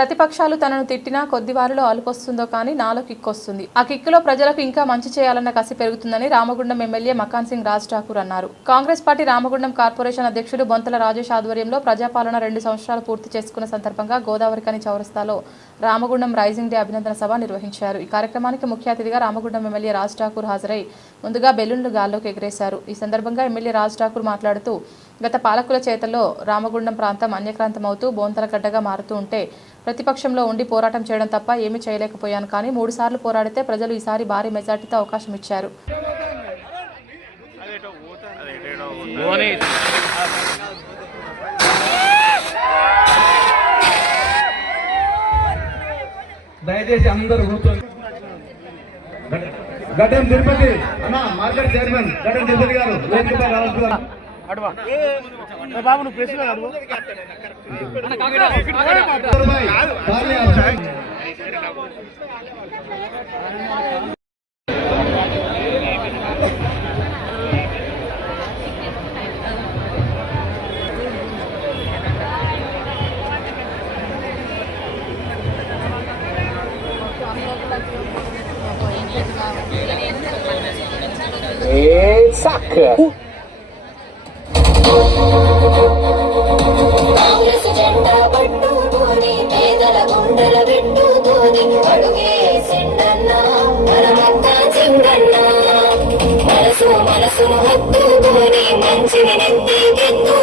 ప్రతిపక్షాలు తనను తిట్టినా కొద్ది వారిలో అలుపొస్తుందో కానీ నాలో కిక్కొస్తుంది. ఆ కిక్కులో ప్రజలకు ఇంకా మంచి చేయాలన్న కసి పెరుగుతుందని రామగుండం ఎమ్మెల్యే మకాన్ సింగ్ రాజ్ ఠాకూర్ అన్నారు. కాంగ్రెస్ పార్టీ రామగుండం కార్పొరేషన్ అధ్యక్షుడు బొంతల రాజేష్ ఆధ్వర్యంలో ప్రజాపాలన 2 సంవత్సరాలు పూర్తి చేసుకున్న సందర్భంగా గోదావరికని చౌరస్తాలో రామగుండం రైజింగ్ డే అభినందన సభ నిర్వహించారు. ఈ కార్యక్రమానికి ముఖ్య అతిథిగా రామగుండం ఎమ్మెల్యే రాజ్ ఠాకూర్ హాజరై ముందుగా బెలూన్లు గాల్లోకి ఎగరేశారు. ఈ సందర్భంగా ఎమ్మెల్యే రాజ్ ఠాకూర్ మాట్లాడుతూ గత పాలకుల చేతల్లో రామగుండం ప్రాంతం అన్యక్రాంతమవుతూ బోంతల గడ్డగా మారుతూ ఉంటే ప్రతిపక్షంలో ఉండి పోరాటం చేయడం తప్ప ఏమీ చేయలేకపోయాను. కానీ 3 సార్లు పోరాడితే ప్రజలు ఈసారి భారీ మెజార్టీతో అవకాశం ఇచ్చారు. దయచేసి అందరూ కూర్చొని గడ్డం తిరుపతి అన్నా మార్కెట్ చైర్మన్ గడ్డం తిరుపతి గారు వేదికపై రావాల్సిందిగా బాబు నువ్వు ప్రెస్ అడుగు saca. కాంగ్రెస్ జెండా పట్టుకొని పేదల గుండెల పెట్టుకొని అడుగే సెండన్న మనమంత చింగన్న మనసును హత్తుకొని మంచిని నెత్తికెత్తు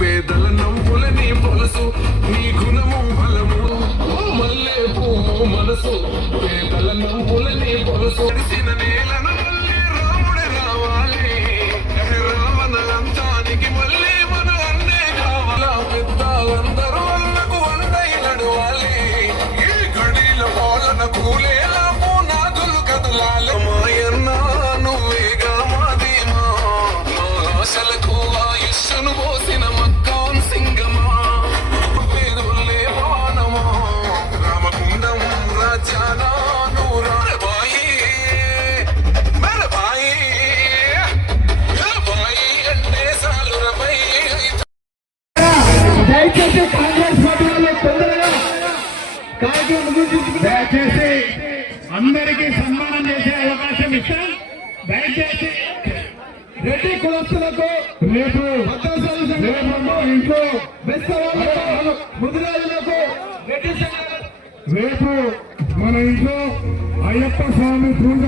పేదల నవ్వులని పొలసు నీ గుణము బలము మల్లె పువ్వు మనసు పేదల నవ్వులని పొలసు కలిసిన నేలను మళ్ళీ రాముడే రావాలి రావణంతానికి మళ్ళీ మన అన్నే కావాలా పెద్దలందరూ అన్నకు వందై నడవాలి ఈ గడిల పాలన కూలేలా పునాదులు కదలాలి మాయన్న నువ్వేగా మాదేమా మా ఆశలకు ఆయుష్ను పోసిన మక్కాన్ సింగమా పేరులే వానమా రామగుండం రాజ్యానా నూరా బాయి మరబాయి బాయి అంటే సాలురమై దయచేసి కాంగ్రెస్ పార్టీ వాళ్ళు తొందరగా కార్యక్రమం ముగించుకుని దయచేసి అందరికీ సన్మానం చేసే అవకాశం ఇస్తాం. దయచేసి రెడ్డి కులస్తులకు రేపు ఇంట్లో ముదిరాజులకు రేపు మన ఇంట్లో అయ్యప్ప స్వామి పూజ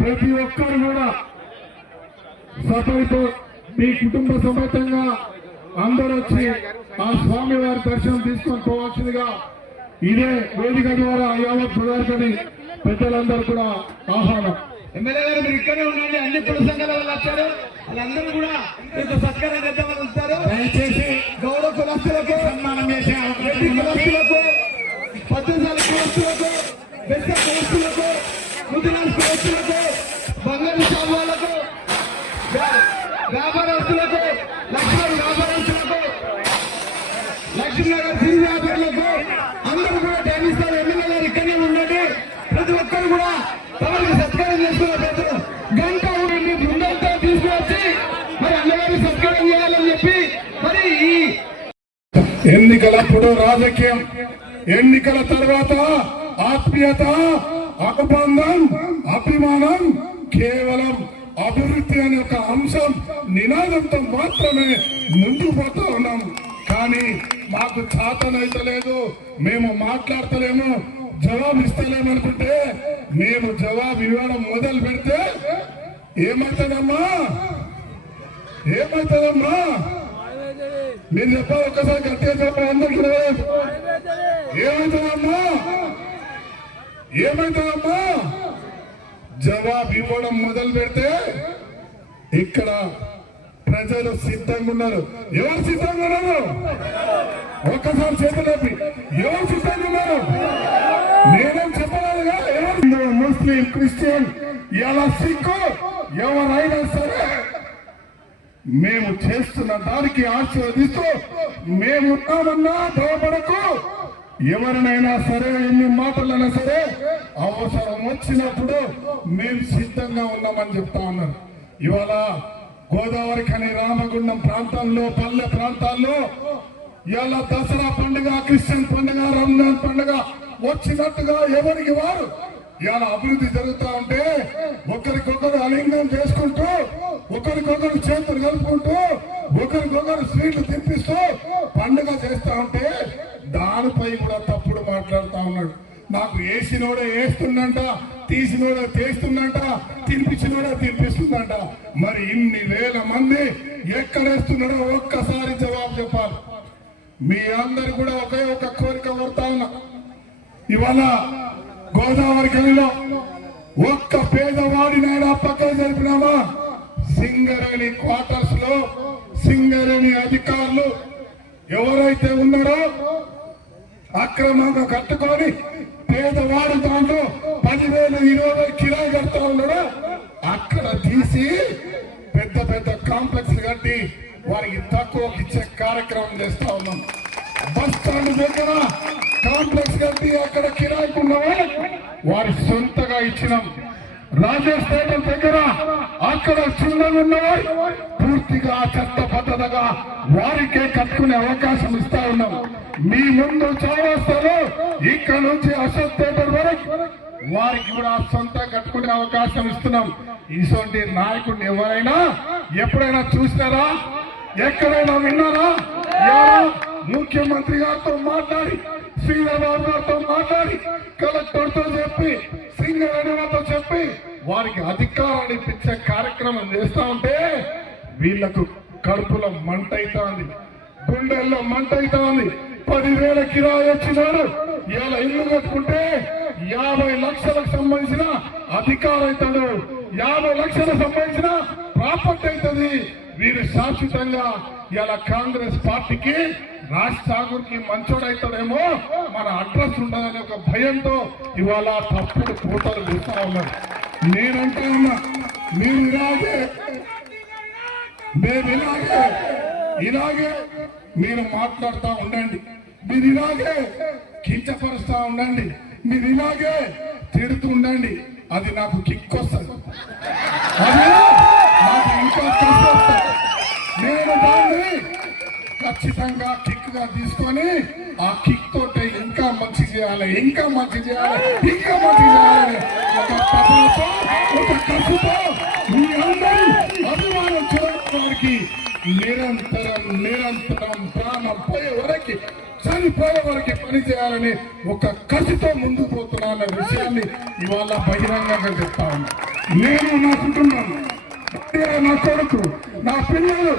ప్రతి ఒక్కరు కూడా సపరేటు మీ కుటుంబ సమేతంగా అందరూ వచ్చి ఆ స్వామి వారి దర్శనం తీసుకొని పోవాల్సిందిగా ఇదే వేదిక ద్వారా యావత్ ప్రజానికని పెద్దలందరూ కూడా ఆహ్వానం. ఎమ్మెల్యే గారు మీరు ఇక్కడే ఉండండి. అన్ని కుల సంఘాల వాళ్ళు వచ్చారు, వాళ్ళందరూ కూడా మీకు సత్కారం చేద్దామని వస్తారు. దయచేసి గౌరవ కులస్తులకు సన్మానం చేసే రెడ్డి కులస్తులకు 18 కులస్తులకు బెస్త కులస్తులకు ముదిరాజ్ కులస్తులకు బంగారు సామాన్లకు వ్యాపారస్తులకు లక్ష్మణ్ వ్యాపారస్తులకు లక్ష్మీనగర్ సిరి వ్యాపారులకు అందరూ కూడా టైమిస్తారు. ఎమ్మెల్యే గారు ఇక్కడనే ఉండండి. ప్రతి ఒక్కరు కూడా తమకు సత్కారం చేసుకున్న ప్రజలు గంట ఉండి బృందంతో తీసుకువచ్చి మరి అన్నగారి సత్కారం చేయాలని చెప్పి మరి ఈ ఎన్నికలప్పుడు రాజకీయం, ఎన్నికల తర్వాత ఆత్మీయత, అనుబంధం, అభిమానం కేవలం అభివృద్ధి అనే ఒక అంశం నినాదంతో మాత్రమే ముందుకు పోతా ఉన్నాం. కానీ మాకు చాతనైతలేదు, మేము మాట్లాడతలేము, జవాబు ఇస్తలేమనుకుంటే మేము జవాబు ఇవ్వడం మొదలు పెడితే ఏమవుతుందమ్మా మీరు చెప్పాలి. ఒక్కసారి గట్టిగా చెప్పాలి అందరికీ. ఏమవుతుందమ్మా జవాబు ఇవ్వడం మొదలు పెడితే ఇక్కడ ప్రజలు సిద్ధంగా ఉన్నారు. ఎవరు సిద్ధంగా ఉన్నారు? ఒక్కసారి చేతులేపి ఎవరు సిద్ధంగా ఉన్నారు? నేనేం చెప్పలేదుగా. ఎవరు ముస్లిం, క్రిస్టియన్, ఎలా సిక్కు ఎవరైనా సరే మేము చేస్తున్న దానికి ఆశీర్వదిస్తూ మేము ఉన్నామన్నా భయపడకు. ఎవరినైనా సరే ఎన్ని మాటలైనా సరే అవసరం వచ్చినప్పుడు మేము సిద్ధంగా ఉన్నామని చెప్తా ఉన్నారు. ఇవాళ గోదావరి ఖని రామగుండం ప్రాంతంలో పల్లె ప్రాంతాల్లో ఇవాళ దసరా పండుగ, క్రిస్టియన్ పండుగ, రంజాన్ పండుగ వచ్చినట్టుగా ఎవరికి వారు ఇవాళ అభివృద్ధి జరుగుతూ ఉంటే ఒకరికొకరు అలింగం చేసుకుంటూ, ఒకరికొకరు చేతులు కలుపుకుంటూ, ఒకరికొకరు స్వీట్లు తినిపిస్తూ పండుగ చేస్తా ఉంటే దానిపై కూడా తప్పుడు మాట్లాడుతా ఉన్నాడు. నాకు వేసినోడే వేస్తుందంట, తీసినోడే తీస్తుందంట, తినిపించినోడే తినిపిస్తుందంట. మరి ఇన్ని వేల మంది ఎక్కడేస్తున్నాడో ఒక్కసారి జవాబు చెప్పాలి. మీ అందరు కూడా ఒకే ఒక కోరిక కోరుతా ఉన్నా. ఇవాళ గోదావరి ఖనిలో ఒక్క పేదవాడినైనా పక్కన జరిపినామా? సింగరేణి క్వార్టర్స్ లో సింగరేణి అధికారులు ఎవరైతే ఉన్నారో అక్రమంగా కట్టుకొని పేదవాడు దాంట్లో 10,000, 20,000 కిరాయి కడతా ఉన్నాడో అక్కడ తీసి పెద్ద పెద్ద కాంప్లెక్స్ కట్టి వారికి తక్కువకి ఇచ్చే కార్యక్రమం చేస్తా ఉన్నాం. బస్ స్టాండ్ దగ్గర కాంప్లెక్స్ కట్టి అక్కడ కిరాయికి ఉన్నవారు వారి సొంతగా ఇచ్చినాం. రాజేష్ థియేటర్ దగ్గర అక్కడ చిన్నగా ఉన్నవారు పూర్తిగా చట్టబద్ధతగా వారికే కట్టుకునే అవకాశం ఇస్తా ఉన్నాం. మీ ముందు చౌరస్తాలో ఇక్కడ నుంచి అశోక్ థియేటర్ వరకు వారికి కూడా సొంత కట్టుకునే అవకాశం ఇస్తున్నాం. ఇటువంటి నాయకుడిని ఎవరైనా ఎప్పుడైనా చూసినారా? ఎక్కడైనా విన్నారా? ముఖ్యమంత్రి గారితో మాట్లాడి, శ్రీధర్బాబు గారితో మాట్లాడి, కలెక్టర్ తో చెప్పి, సింగరేణితో చెప్పి వారికి అధికారాన్ని ఇప్పించే కార్యక్రమం చేస్తా ఉంటే వీళ్లకు కడుపులో మంట అవుతుంది, గుండెల్లో మంట అవుతుంది. 10,000 కిరాయి వచ్చినాడు. ఇలా ఇల్లు కట్టుకుంటే 50 లక్షలకు సంబంధించిన అధికారం అవుతాడు, 50 లక్షలకు సంబంధించిన ప్రాపర్టీ అవుతుంది. వీరు శాశ్వతంగా ఇలా కాంగ్రెస్ పార్టీకి రాజ్ ఠాకూర్ కి మంచోడైతాడేమో, మన అడ్రస్ ఉండదనే ఒక భయంతో ఇవాళ తప్పుడు కూతలు చూస్తా ఉన్నారు. నేనంటే ఉన్నా, మీరు ఇలాగే మీరు మాట్లాడుతూ ఉండండి, మీరు ఇలాగే కించపరుస్తా ఉండండి, మీరు ఇలాగే తిడుతూ ఉండండి. అది నాకు కిక్ వస్తుంది, అది నాకు ఇంకా కష్టం. నేను దాన్ని ఖచ్చితంగా కిక్ గా తీసుకొని ఆ కిక్ తోటి ఇంకా మంచి చేయాలి, ఇంకా మంచి చేయాలి, ఇంకా మంచి చేయాలి. ఒక పదతో, ఒక కసుతో మీ అందరూ అభిమానం చూడడానికి నిరంతరం ప్రాణం పోయే వరకు, చనిపోయే వరకు పని చేయాలని ఒక కసితో ముందుకు పోతున్నా అన్న విషయాన్ని ఇవాళ బహిరంగంగా చెప్తా ఉన్నా. నేను నా కుటుంబం, నా కొడుకు, నా పిల్లలు,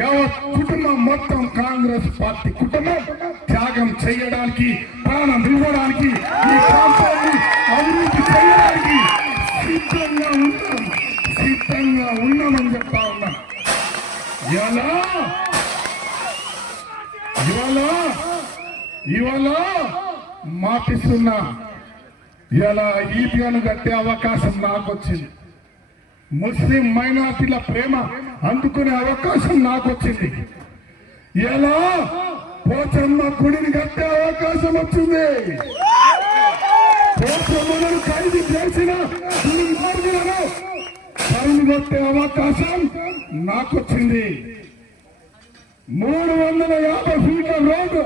యావత్ కుటుంబం మొత్తం కాంగ్రెస్ పార్టీ కుటుంబం త్యాగం చేయడానికి, ప్రాణం ఇవ్వడానికి, ఈ ప్రాంతాన్ని అభివృద్ధి చేయడానికి సిద్ధంగా ఉన్నామని చెప్తా ఉన్నా. ఇవాళ మాటిస్తున్నా. ఇలా ఈపీఎను కట్టే అవకాశం నాకు వచ్చింది. ముస్లిం మైనార్టీల ప్రేమ అందుకునే అవకాశం నాకు వచ్చింది. ఎలా పోచమ్మ గుడిని కట్టే అవకాశం వచ్చింది. పోచమ్మను ఖైదు చేసిన ఖైదు కట్టే అవకాశం నాకు వచ్చింది. 350 ఫీట్ల రోడ్డు